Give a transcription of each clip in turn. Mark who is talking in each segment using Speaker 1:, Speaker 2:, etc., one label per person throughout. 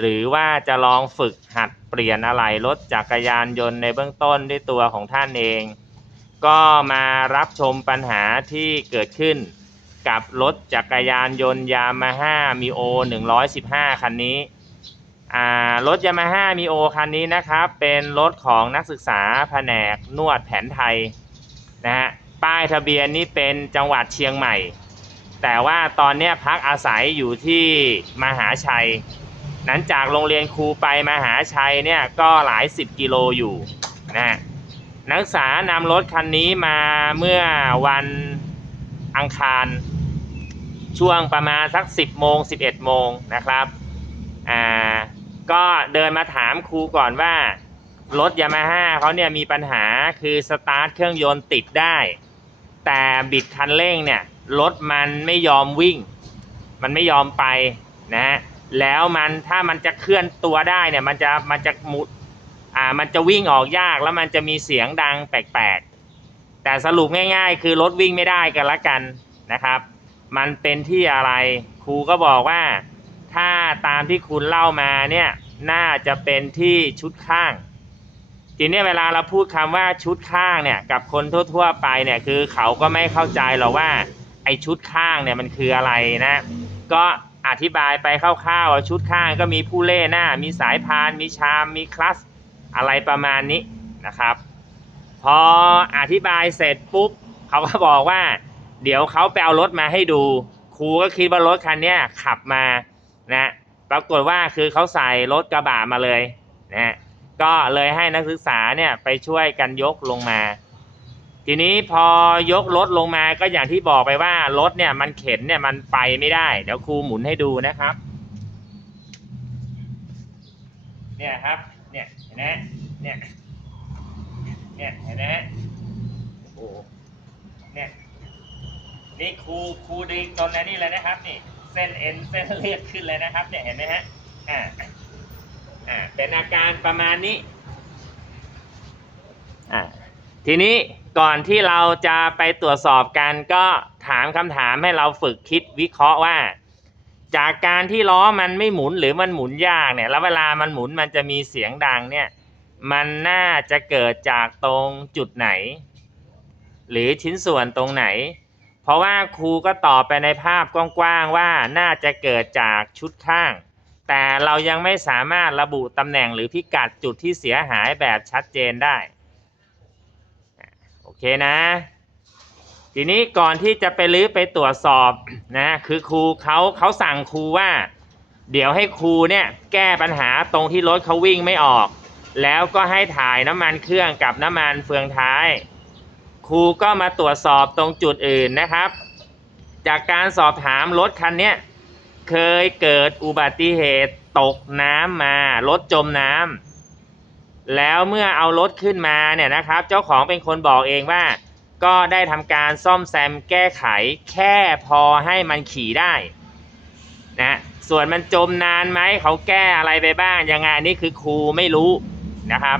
Speaker 1: หรือว่าจะลองฝึกหัดเปลี่ยนอะไหล่รถจักรยานยนต์ในเบื้องต้นด้วยตัวของท่านเอง ก็มารับชมปัญหาที่เกิดขึ้นกับรถจักรยานยนต์ยามาฮ่ามีโอ115 คันนี้รถยามาฮ่ามีโอคันนี้นะครับ เป็นรถของนักศึกษาแผนกนวดแผนไทยนะฮะป้ายทะเบียนนี่เป็นจังหวัดเชียงใหม่ แต่ว่าตอนนี้พักอาศัยอยู่ที่มหาชัย นั้นจากโรงเรียนครูไปมหาชัยเนี่ยก็หลายสิบกิโลอยู่นะฮะนักศึกษานำรถคันนี้มาเมื่อวันอังคาร ช่วงประมาณสัก 10โมง11 โมงนะครับอ่าก็เดินมาถามครูก่อนว่ารถยามาฮ่าเขาเนี่ยมีปัญหาคือสตาร์ทเครื่องยนต์ติดได้ แต่บิดคันเร่งเนี่ยรถมันไม่ยอมวิ่ง มันไม่ยอมไปนะฮะ แล้วมันถ้ามันจะเคลื่อนตัวได้เนี่ยมันจะมันจะมุดอ่ามันจะวิ่งออกยากแล้วมันจะมีเสียงดังแปลกๆ แต่สรุปง่าย ๆ คือรถวิ่งไม่ได้กันละกันนะครับ มันเป็นที่อะไรครูก็บอกว่า ถ้าตามที่คุณเล่ามาเนี่ยน่าจะเป็นที่ชุดข้างทีนี้เวลาเราพูดคำว่าชุดข้างเนี่ยกับคนทั่วๆไปเนี่ยคือเขาก็ไม่เข้าใจหรอกว่าไอชุดข้างเนี่ยมันคืออะไรนะ ก็ อธิบายไปคร่าวๆชุดข้างก็มีผู้เล่หน้า มีสายพาน มีชาม มีคลัสอะไรประมาณนี้นะครับ พออธิบายเสร็จปุ๊บเขาก็บอกว่า เดี๋ยวเขาไปเอารถมาให้ดู ครูก็คิดว่ารถคันนี้ขับมานะปรากฏว่าคือเขาใส่รถกระบะมาเลยนะก็เลยให้นักศึกษาเนี่ยไปช่วยกันยกลงมา ทีนี้พอยกรถลงมาก็อย่างที่บอกไปว่ารถเนี่ยมันเข็นเนี่ยมันไปไม่ได้ เดี๋ยวครูหมุนให้ดูนะครับ เนี่ยครับ เนี่ยเห็นไหมเนี่ยเนี่ยเห็นไหมโอ้โหเนี่ยนี่ครูครูดึงจนอันนี้เลยนะครับ นี่ เส้นเอ็นเส้นเลือดขึ้นเลยนะครับ เนี่ยเห็นไหมฮะอ่าอ่าเป็นอาการประมาณนี้อ่าทีนี้ ก่อนที่เราจะไปตรวจสอบกันก็ถามคำถามให้เราฝึกคิดวิเคราะห์ว่า จากการที่ล้อมันไม่หมุนหรือมันหมุนยากเนี่ย แล้วเวลามันหมุนมันจะมีเสียงดังเนี่ย มันน่าจะเกิดจากตรงจุดไหน หรือชิ้นส่วนตรงไหน เพราะว่าครูก็ตอบไปในภาพกว้างๆว่าน่าจะเกิดจากชุดข้าง แต่เรายังไม่สามารถระบุตำแหน่งหรือพิกัดจุดที่เสียหายแบบชัดเจนได้ โอเคนะ ทีนี้ก่อนที่จะไปรื้อไปตรวจสอบนะคือครูเขาเขาสั่งครูว่า เดี๋ยวให้ครูเนี่ยแก้ปัญหาตรงที่รถเขาวิ่งไม่ออก แล้วก็ให้ถ่ายน้ำมันเครื่องกับน้ำมันเฟืองท้าย ครูก็มาตรวจสอบตรงจุดอื่นนะครับ จากการสอบถามรถคันเนี้ยเคยเกิดอุบัติเหตุตกน้ำมารถจมน้ำ แล้วเมื่อเอารถขึ้นมาเนี่ยนะครับ เจ้าของเป็นคนบอกเองว่า ก็ได้ทำการซ่อมแซมแก้ไขแค่พอให้มันขี่ได้นะส่วนมันจมนานไหมเขาแก้อะไรไปบ้างยังไงอันนี่คือครูไม่รู้นะครับ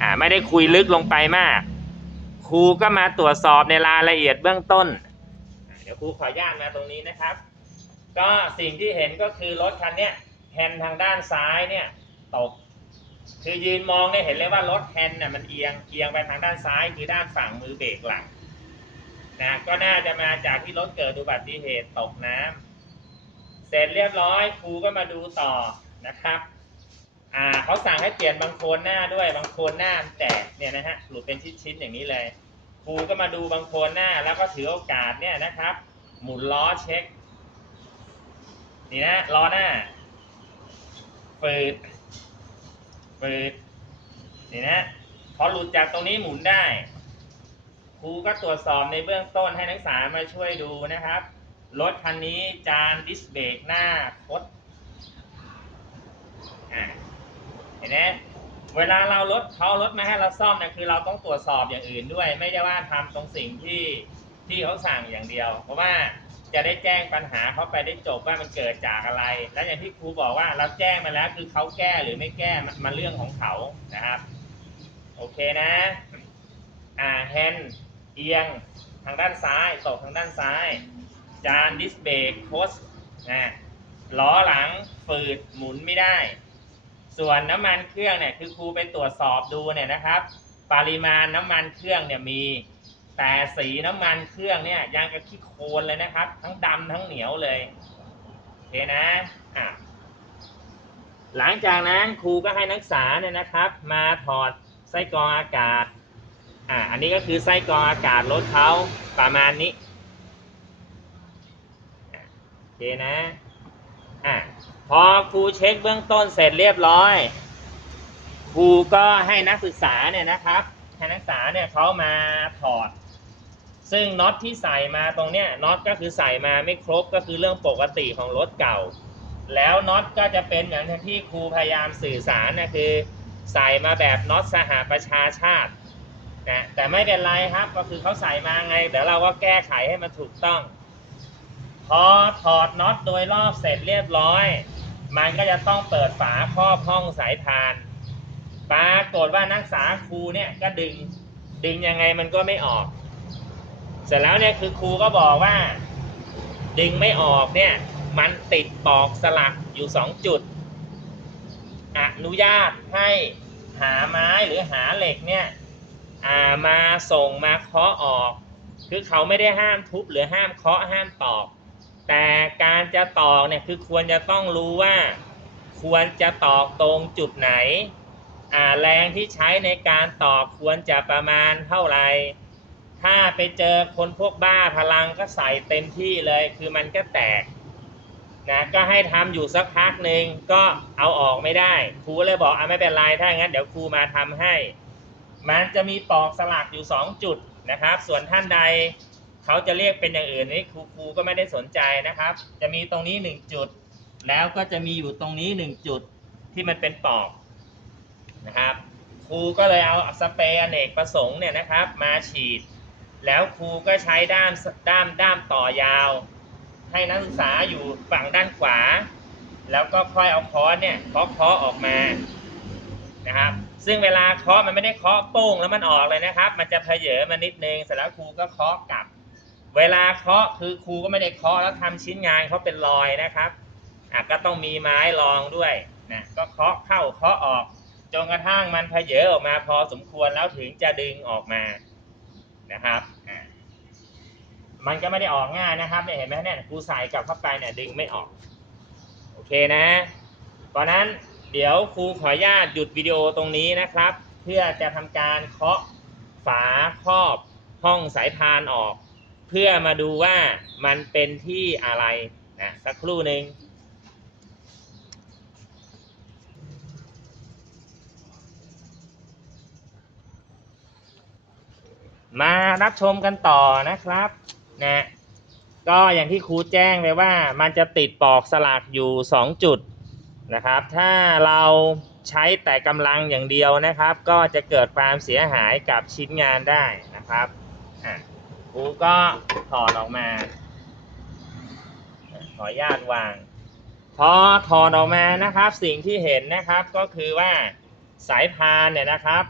Speaker 1: อ่าไม่ได้คุยลึกลงไปมาก ครูก็มาตรวจสอบในรายละเอียดเบื้องต้น เดี๋ยวครูขออนุญาตมาตรงนี้นะครับ ก็สิ่งที่เห็นก็คือรถคันเนี้ยแฮนด์ทางด้านซ้ายเนี่ยตก คือยืนมองเนี่ยเห็นเลยว่ารถแฮนด์น่ะมันเอียงเอียงไปทางด้านซ้ายคือด้านฝั่งมือเบรกหลังนะก็น่าจะมาจากที่รถเกิดอุบัติเหตุตกน้ำเสร็จเรียบร้อยครูก็มาดูต่อนะครับอ่าเขาสั่งให้เปลี่ยนบางโคนหน้าด้วยบางโคนหน้าแตกเนี่ยนะฮะหลุดเป็นชิ้นๆอย่างนี้เลยครูก็มาดูบางโคนหน้าแล้วก็ถือโอกาสเนี่ยนะครับ หมุนล้อเช็ค นี่นะล้อหน้าฝืด ปิดนี่นะพอหลุดจากตรงนี้หมุนได้ ครูก็ตรวจสอบในเบื้องต้นให้นักศึกษามาช่วยดูนะครับ รถคันนี้จานดิสเบรกหน้าคดเห็นไหมเวลาเรารถเขารถมาให้เราซ่อมเนี่ยคือเราต้องตรวจสอบอย่างอื่นด้วย ไม่ใช่ว่าทำตรงสิ่งที่ที่เขาสั่งอย่างเดียว เพราะว่า จะได้แจ้งปัญหาเขาไปได้จบว่ามันเกิดจากอะไร และอย่างที่ครูบอกว่าเราแจ้งมาแล้วคือเขาแก้หรือไม่แก้มันเรื่องของเขานะครับ โอเคนะอ่าแฮนเอียงทางด้านซ้ายตกทางด้านซ้าย จานดิสเบรกโคสนะล้อหลังฝืดหมุนไม่ได้ ส่วนน้ำมันเครื่องเนี่ยคือครูไปตรวจสอบดูเนี่ยนะครับ ปริมาณน้ำมันเครื่องเนี่ยมี แต่สีน้ำมันเครื่องเนี่ยยังกับขี้โคลนเลยนะครับ ทั้งดำทั้งเหนียวเลยโอเคนะอะหลังจากนั้นครูก็ให้นักศึกษาเนี่ยนะครับ มาถอดไส้กรองอากาศอะอันนี้ก็คือไส้กรองอากาศรถเขาประมาณนี้โอเคนะอะพอครูเช็คเบื้องต้นเสร็จเรียบร้อยครูก็ให้นักศึกษาเนี่ยนะครับให้นักศึกษาเนี่ยเขามาถอด ซึ่งน็อตที่ใส่มาตรงเนี้ยน็อตก็คือใส่มาไม่ครบก็คือเรื่องปกติของรถเก่า แล้วน็อตก็จะเป็นอย่างที่ครูพยายามสื่อสารนะคือใส่มาแบบน็อตสหประชาชาตินะแต่ไม่เป็นไรครับก็คือเขาใส่มาไงเดี๋ยวเราก็แก้ไขให้มันถูกต้อง พอถอดน็อตโดยรอบเสร็จเรียบร้อย มันก็จะต้องเปิดฝาครอบห้องสายพานปรากฏว่านักศึกษาครูเนี่ยก็ดึงดึงยังไงมันก็ไม่ออก เสร็จแล้วเนี่ยคือครูก็บอกว่า ดึงไม่ออกเนี่ย มันติดปอกสลักอยู่สองจุด อนุญาตให้หาไม้หรือหาเหล็กเนี่ยามาส่งมาเคาะออก คือเขาไม่ได้ห้ามทุบหรือห้ามเคาะห้ามตอก แต่การจะตอกเนี่ยคือควรจะต้องรู้ว่า ควรจะตอกตรงจุดไหนแรงที่ใช้ในการตอกควรจะประมาณเท่าไหร่ ถ้าไปเจอคนพวกบ้าพลังก็ใส่เต็มที่เลย คือมันก็แตกนะก็ให้ทำอยู่สักพักหนึ่งก็เอาออกไม่ได้ครูเลยบอกอะไม่เป็นไรถ้างั้นเดี๋ยวครูมาทำให้ มันจะมีปอกสลักอยู่สองจุดนะครับ ส่วนท่านใดเขาจะเรียกเป็นอย่างอื่นนี่ครูครูก็ไม่ได้สนใจนะครับ จะมีตรงนี้หนึ่งจุด แล้วก็จะมีอยู่ตรงนี้หนึ่งจุดที่มันเป็นปอกนะครับ ครูก็เลยเอาสเปรย์อเนกประสงค์เนี่ยนะครับ มาฉีด แล้วครูก็ใช้ด้ามด้ามด้ามต่อยาว ให้นักศึกษาอยู่ฝั่งด้านขวา แล้วก็ค่อยเอาค้อนเนี่ยเคาะเคาะออกมานะครับ ซึ่งเวลาเคาะมันไม่ได้เคาะโป้งแล้วมันออกเลยนะครับ มันจะเพเยอมานิดนึงเสร็จแล้วครูก็เคาะกลับ เวลาเคาะคือครูก็ไม่ได้เคาะแล้วทำชิ้นงานเขาเป็นรอยนะครับอะก็ต้องมีไม้รองด้วยนะก็เคาะเข้าเคาะออกจนกระทั่งมันเพเยอออกมาพอสมควรแล้วถึงจะดึงออกมา นะครับอะมันก็ไม่ได้ออกง่ายนะครับเนี่ยเห็นไหมเนี่ยครูใส่กลับเข้าไปเนี่ยดึงไม่ออก โอเคนะเพราะนั้นเดี๋ยวครูขออนุญาตหยุดวิดีโอตรงนี้นะครับ เพื่อจะทำการเคาะฝาครอบห้องสายพานออก เพื่อมาดูว่ามันเป็นที่อะไรนะสักครู่หนึ่ง มารับชมกันต่อนะครับนะก็อย่างที่ครูแจ้งไปว่ามันจะติดปอกสลักอยู่ 2 จุดนะครับ ถ้าเราใช้แต่กำลังอย่างเดียวนะครับ ก็จะเกิดความเสียหายกับชิ้นงานได้นะครับอะครูก็ถอดออกมา ขออนุญาตวาง พอถอดออกมานะครับ สิ่งที่เห็นนะครับก็คือว่าสายพานเนี่ยนะครับ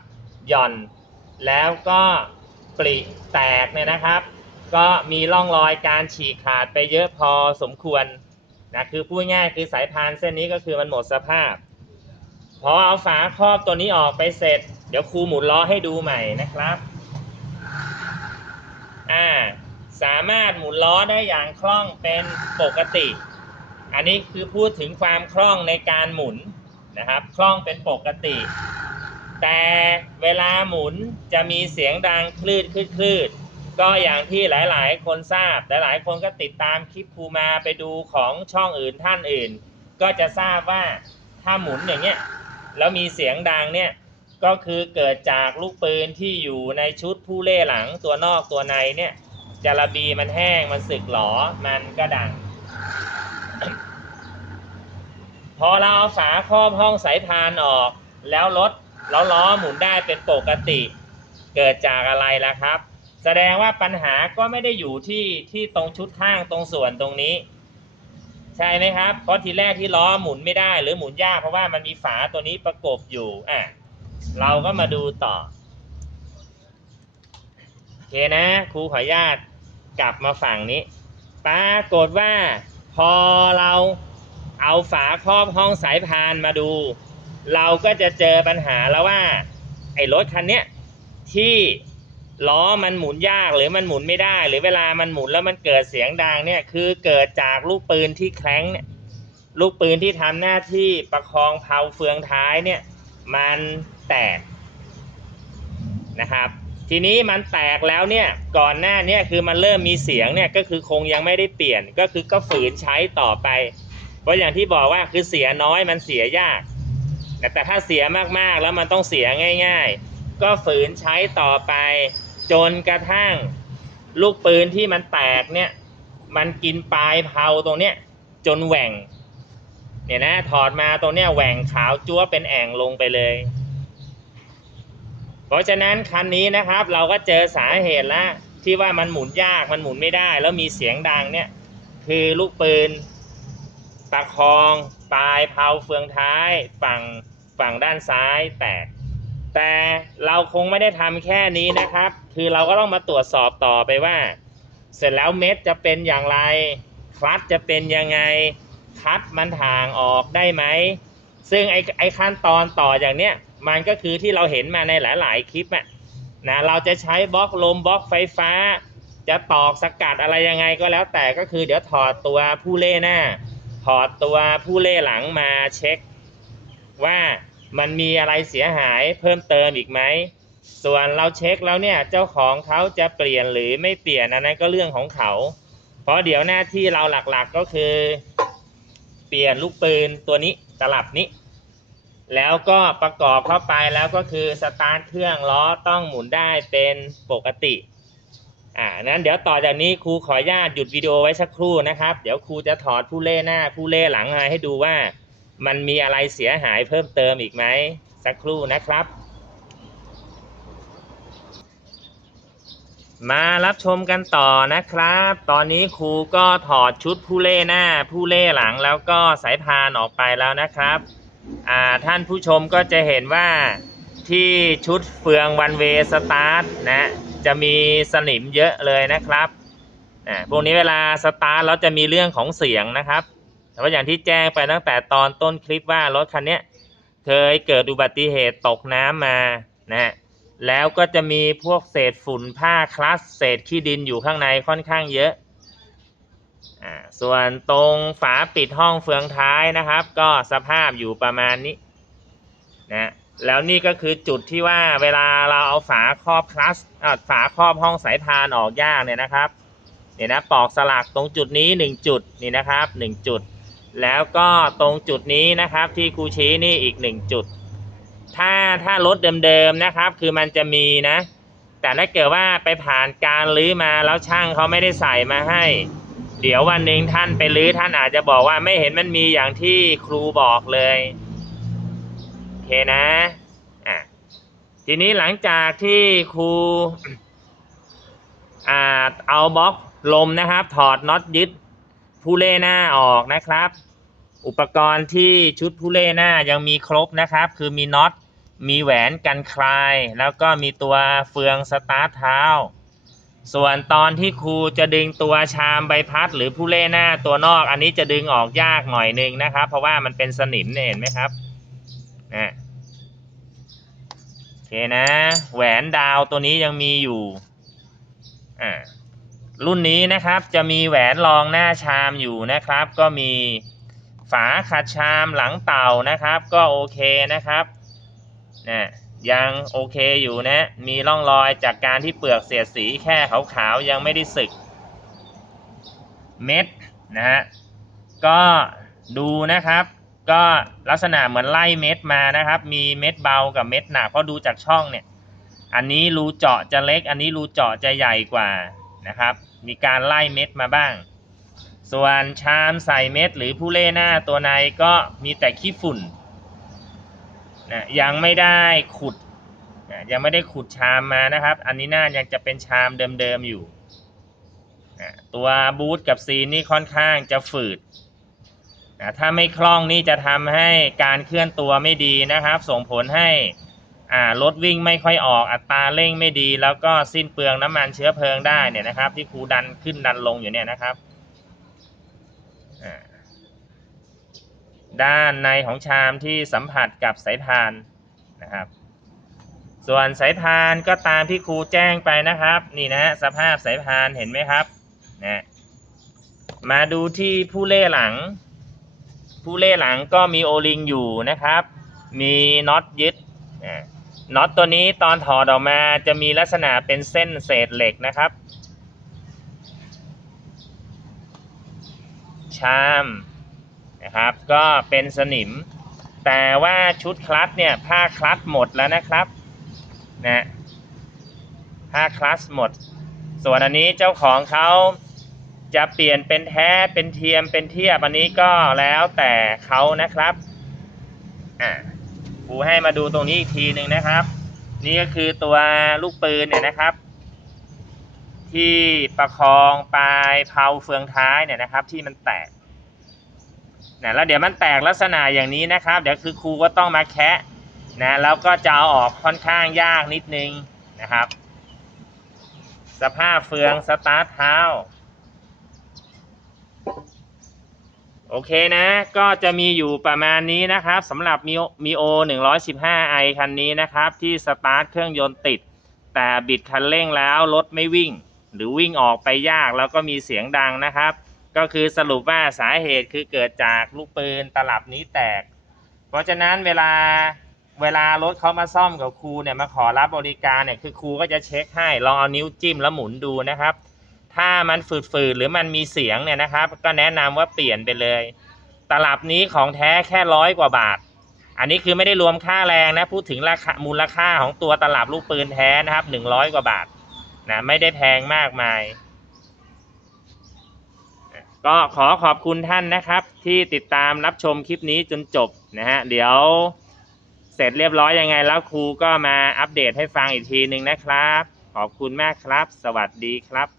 Speaker 1: หย่อนแล้วก็ ปริแตกเนี่ยนะครับ ก็มีร่องรอยการฉีกขาดไปเยอะพอสมควรนะคือพูดง่ายคือสายพานเส้นนี้ก็คือมันหมดสภาพ พอเอาฝาครอบตัวนี้ออกไปเสร็จ เดี๋ยวครูหมุนล้อให้ดูใหม่นะครับอ่าสามารถหมุนล้อได้อย่างคล่องเป็นปกติ อันนี้คือพูดถึงความคล่องในการหมุนนะครับ คล่องเป็นปกติ แต่เวลาหมุนจะมีเสียงดังคลืดคลืดคลืดก็อย่างที่หลาย ๆ คนทราบ หลายๆ คนก็ติดตามคลิปครูมาไปดูของช่องอื่นท่านอื่น ก็จะทราบว่าถ้าหมุนอย่างเงี้ยแล้วมีเสียงดังเนี่ยก็คือเกิดจากลูกปืนที่อยู่ในชุดผู้เล่หลังตัวนอกตัวในเนี่ยจาระบีมันแห้งมันสึกหรอมันก็ดัง พอเราเอาฝาครอบห้องสายพานออก แล้วรถ แล้วล้อหมุนได้เป็นปกติ เกิดจากอะไรล่ะครับ แสดงว่าปัญหาก็ไม่ได้อยู่ที่ที่ตรงชุดข้างตรงส่วนตรงนี้ ใช่ไหมครับ เพราะทีแรกที่ล้อหมุนไม่ได้ หรือหมุนยากเพราะว่ามันมีฝาตัวนี้ประกบอยู่อะเราก็มาดูต่อโอเคนะครูขออนุญาตกลับมาฝั่งนี้ปรากฏว่าพอเราเอาฝาครอบห้องสายพานมาดู เราก็จะเจอปัญหาแล้วว่าไอ้รถคันเนี้ยที่ล้อมันหมุนยากหรือมันหมุนไม่ได้ หรือเวลามันหมุนแล้วมันเกิดเสียงดังเนี่ยคือเกิดจากลูกปืนที่แคล้งเนี่ยลูกปืนที่ทำหน้าที่ประคองเพลาเฟืองท้ายเนี่ยมันแตกนะครับ ทีนี้มันแตกแล้วเนี่ยก่อนหน้าเนี่ยคือมันเริ่มมีเสียงเนี่ยก็คือคงยังไม่ได้เปลี่ยนก็คือก็ฝืนใช้ต่อไป เพราะอย่างที่บอกว่าคือเสียน้อยมันเสียยาก แต่ถ้าเสียมากๆแล้วมันต้องเสียง่าย ๆ ก็ฝืนใช้ต่อไป จนกระทั่ง ลูกปืนที่มันแตกเนี่ย มันกินปลายเพลาตรงเนี้ยจนแหว่ง เนี่ยนะถอดมาตรงเนี้ยแหว่งขาวจั๊วเป็นแอ่งลงไปเลย เพราะฉะนั้นคันนี้นะครับ เราก็เจอสาเหตุแล้วที่ว่ามันหมุนยากมันหมุนไม่ได้ แล้วมีเสียงดังเนี่ย คือลูกปืนประคอง ปลายเพลาเฟืองท้ายฝั่งฝั่งด้านซ้ายแตก แต่เราคงไม่ได้ทำแค่นี้นะครับ คือเราก็ต้องมาตรวจสอบต่อไปว่า เสร็จแล้วเม็ดจะเป็นอย่างไร คลัตจะเป็นยังไงคัดมันถ่างออกได้ไหม ซึ่งไอไอขั้นตอนต่ออย่างเนี้ยมันก็คือที่เราเห็นมาในหลาย ๆ คลิปอะนะเราจะใช้บล็อกลมบล็อกไฟฟ้า จะตอกสกัดอะไรยังไงก็แล้วแต่ก็คือเดี๋ยวถอดตัวผู้เล่หน้า ถอดตัวผู้เล่หลังมาเช็ค ว่ามันมีอะไรเสียหายเพิ่มเติมอีกไหม ส่วนเราเช็คแล้วเนี่ยเจ้าของเขาจะเปลี่ยนหรือไม่เปลี่ยนอันนั้นก็เรื่องของเขา เพราะเดี๋ยวหน้าที่เราหลักๆก็คือ เปลี่ยนลูกปืนตัวนี้ตลับนี้ แล้วก็ประกอบเข้าไปแล้วก็คือสตาร์ทเครื่องล้อต้องหมุนได้เป็นปกติ อ่านั้นเดี๋ยวต่อจากนี้ครูขออนุญาตหยุดวิดีโอไว้สักครู่นะครับ เดี๋ยวครูจะถอดผู้เล่หน้าผู้เล่หลังมาให้ดูว่า มันมีอะไรเสียหายเพิ่มเติมอีกไหมสักครู่นะครับ มารับชมกันต่อนะครับ ตอนนี้ครูก็ถอดชุดผู้เล่หน้า ผู้เล่หลังแล้วก็สายพานออกไปแล้วนะครับอ่าท่านผู้ชมก็จะเห็นว่าที่ชุดเฟืองวันเวสตาร์ทนะ จะมีสนิมเยอะเลยนะครับอ่าพวกนี้เวลาสตาร์ทแล้วจะมีเรื่องของเสียงนะครับแต่ว่าอย่างที่แจ้งไปตั้งแต่ตอนต้นคลิปว่ารถคันนี้เคยเกิดอุบัติเหตุตกน้ำมานะแล้วก็จะมีพวกเศษฝุ่นผ้าคลัสเศษขี้ดินอยู่ข้างในค่อนข้างเยอะส่วนตรงฝาปิดห้องเฟืองท้ายนะครับ ก็สภาพอยู่ประมาณนี้นะ แล้วนี่ก็คือจุดที่ว่าเวลาเราเอาฝาครอบคลัสฝาครอบห้องสายพานออกยากเนี่ยนะครับเนี่ยนะปอกสลักตรงจุดนี้หนึ่งจุดนี่นะครับหนึ่งจุด แล้วก็ตรงจุดนี้นะครับที่ครูชี้นี่อีกหนึ่งจุด ถ้าถ้ารถเดิมๆนะครับ คือมันจะมีนะ แต่ถ้าเกิดว่าไปผ่านการลื้อมาแล้วช่างเขาไม่ได้ใส่มาให้ เดี๋ยววันหนึ่งท่านไปรื้อท่านอาจจะบอกว่าไม่เห็นมันมีอย่างที่ครูบอกเลย เคนะอะทีนี้หลังจากที่ครูอ่าเอาบล็อกลมนะครับ ถอดน็อตยึดผู้เล่หน้าออกนะครับ อุปกรณ์ที่ชุดผู้เล่หน้ายังมีครบนะครับ คือมีน็อตมีแหวนกันคลาย แล้วก็มีตัวเฟืองสตาร์ทเท้า ส่วนตอนที่ครูจะดึงตัวชามใบพัด หรือผู้เล่หน้าตัวนอก อันนี้จะดึงออกยากหน่อยนึงนะครับ เพราะว่ามันเป็นสนิมเนี่ยเห็นไหมครับ นะโอเคนะ แหวนดาวตัวนี้ยังมีอยู่อ่ารุ่นนี้นะครับจะมีแหวนรองหน้าชามอยู่นะครับ ก็มีฝาขัดชามหลังเต่านะครับ ก็โอเคนะครับนะยังโอเคอยู่นะ มีร่องรอยจากการที่เปลือกเสียดสีแค่ขาวๆยังไม่ได้สึก เม็ดนะฮะก็ดูนะครับ ก็ลักษณะเหมือนไล่เม็ดมานะครับ มีเม็ดเบากับเม็ดหนักเพราะดูจากช่องเนี่ย อันนี้รูเจาะจะเล็ก อันนี้รูเจาะจะใหญ่กว่านะครับ มีการไล่เม็ดมาบ้าง ส่วนชามใส่เม็ดหรือผู้เล่หน้าตัวในก็มีแต่ขี้ฝุ่นนะยังไม่ได้ขุดนะยังไม่ได้ขุดชามมานะครับ อันนี้หน่ายังจะเป็นชามเดิมๆอยู่นะตัวบูทกับซีนนี่ค่อนข้างจะฝืด นะถ้าไม่คล่องนี่จะทำให้การเคลื่อนตัวไม่ดีนะครับ ส่งผลให้อ่ารถวิ่งไม่ค่อยออกอัตราเร่งไม่ดี แล้วก็สิ้นเปลืองน้ำมันเชื้อเพลิงได้เนี่ยนะครับ ที่ครูดันขึ้นดันลงอยู่เนี่ยนะครับด้านในของชามที่สัมผัสกับสายพานนะครับ ส่วนสายพานก็ตามที่ครูแจ้งไปนะครับ นี่นะสภาพสายพานเห็นไหมครับนะมาดูที่ผู้เล่หลัง ผู้เล่หลังก็มีโอลิงอยู่นะครับ มีน็อตยึดน็อตตัวนี้ตอนถอดออกมาจะมีลักษณะเป็นเส้นเศษเหล็กนะครับ ชามนะครับ ก็เป็นสนิม แต่ว่าชุดคลัตช์เนี่ยผ้าคลัตช์หมดแล้วนะครับนะผ้าคลัตช์หมด ส่วนอันนี้เจ้าของเขา จะเปลี่ยนเป็นแท้เป็นเทียมเป็นเทียบอันนี้ก็แล้วแต่เขานะครับอ่าครูให้มาดูตรงนี้อีกทีหนึ่งนะครับ นี่ก็คือตัวลูกปืนเนี่ยนะครับ ที่ประคองปลายเพลาเฟืองท้ายเนี่ยนะครับ ที่มันแตกนะแล้วเดี๋ยวมันแตกลักษณะอย่างนี้นะครับ เดี๋ยวคือครูก็ต้องมาแคะนะแล้วก็จะเอาออกค่อนข้างยากนิดนึงนะครับ สภาพเฟืองสตาร์ทเท้า โอเคนะ ก็จะมีอยู่ประมาณนี้นะครับสำหรับมีมีโอ 115 i คันนี้นะครับ ที่สตาร์ทเครื่องยนต์ติด แต่บิดคันเร่งแล้วรถไม่วิ่ง หรือวิ่งออกไปยากแล้วก็มีเสียงดังนะครับ ก็คือสรุปว่าสาเหตุคือเกิดจากลูกปืนตลับนี้แตก เพราะฉะนั้นเวลาเวลารถเขามาซ่อมกับครูเนี่ยมาขอรับบริการเนี่ยคือครูก็จะเช็คให้ลองเอานิ้วจิ้มแล้วหมุนดูนะครับ ถ้ามันฝืดๆหรือมันมีเสียงเนี่ยนะครับ ก็แนะนำว่าเปลี่ยนไปเลย ตลับนี้ของแท้แค่ร้อยกว่าบาท อันนี้คือไม่ได้รวมค่าแรงนะพูดถึงราคามูลค่าของตัวตลับลูกปืนแท้นะครับหนึ่งร้อยกว่าบาทนะไม่ได้แพงมากมาย ก็ขอขอบคุณท่านนะครับ ที่ติดตามรับชมคลิปนี้จนจบนะฮะเดี๋ยวเสร็จเรียบร้อยยังไงแล้วครูก็มาอัปเดตให้ฟังอีกทีหนึ่งนะครับ ขอบคุณมากครับ สวัสดีครับ